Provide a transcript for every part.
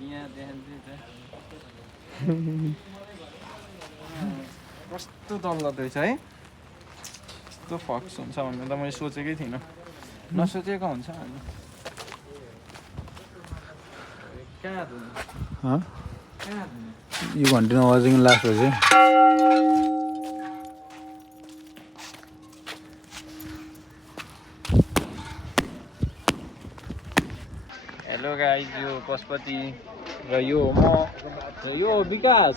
यहाँ कस्तो तल्लो रहेछ है कस्तो फक्स हुन्छ भनेर त मैले सोचेकै थिइनँ नसोचेको हुन्छ हामी कहाँ You continue watching last was it? Hello guys यो पशुपति र यो म र यो विकास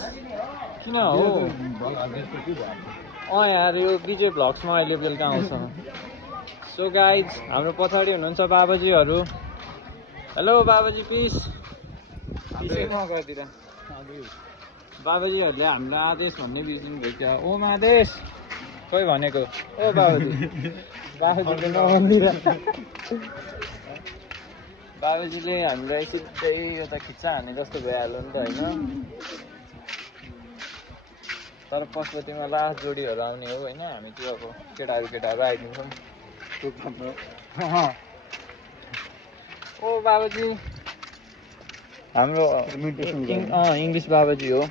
किन हो यार यो विजय भ्लग्समा अहिले बेलुका आउँछ सो गाइज हाम्रो पछाडि हुनुहुन्छ बाबाजीहरू हेलो बाबाजी पिस बाबाजीहरूले हामीलाई आदेश भन्ने बिर्सिनु भयो क्या ओ आदेश कोही भनेको ओ बाबाजी बाबाजीले नभनिदिएर बाबाजीले हामीलाई सिधै यता खिच्चा हाने जस्तो भइहाल्यो नि त होइन तर पशुपतिमा लास्ट जोडीहरू आउने हो होइन हामी त्यो अब केटाहरू आइदिन्छौँ ओ बाबाजी हाम्रो इङ्ग्लिस बाबाजी हो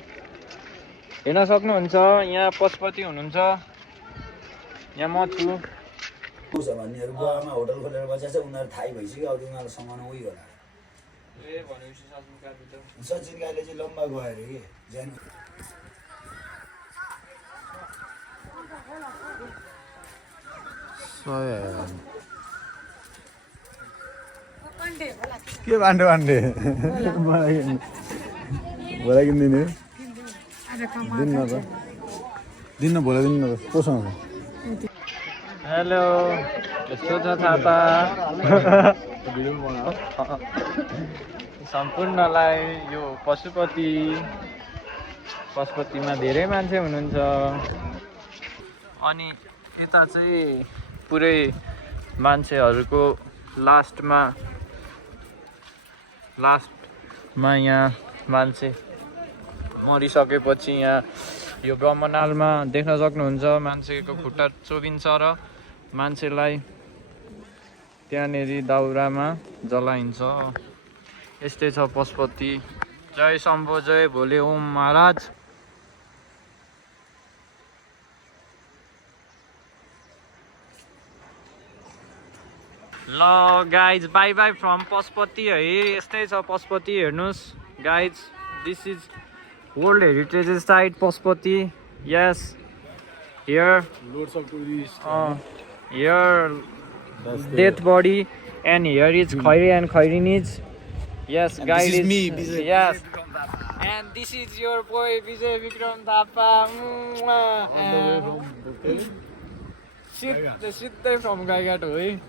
हेर्न सक्नुहुन्छ यहाँ पशुपति हुनुहुन्छ यहाँ म छु भन्नेहरू गोवामा होटल खोलेर बसेछ उनीहरू थाहै भइसक्यो अब उनीहरू सामान उही होला सचिन गाईले चाहिँ लम्बा गयो अरे कि के बान्डे बान्डे मलाई किनिदिने दिन्न त दिन्न भोलि दिन्न त कोसँग हेलो यस्तो छ थापा सम्पूर्णलाई यो पशुपतिमा धेरै मान्छे हुनुहुन्छ अनि यता चाहिँ पुरै मान्छेहरूको लास्टमा यहाँ मान्छे मरिसकेपछि यहाँ यो ब्रह्मनालमा देख्न सक्नुहुन्छ मान्छेको खुट्टा चोबिन्छ र मान्छेलाई त्यहाँनेरि दाउरामा जलाइन्छ यस्तै छ पशुपति जय शम्भो जय भोले ओम महाराज ल guys by by from Pashupati है यस्तै छ पशुपति हेर्नुहोस् guys this is world heritage site Pashupati yes here here death body and here is Khairi and Khairinij. Yes, guys. This is me, yes. And this is your boy Vijay Vikram Thapa. Shit from Gaigatu.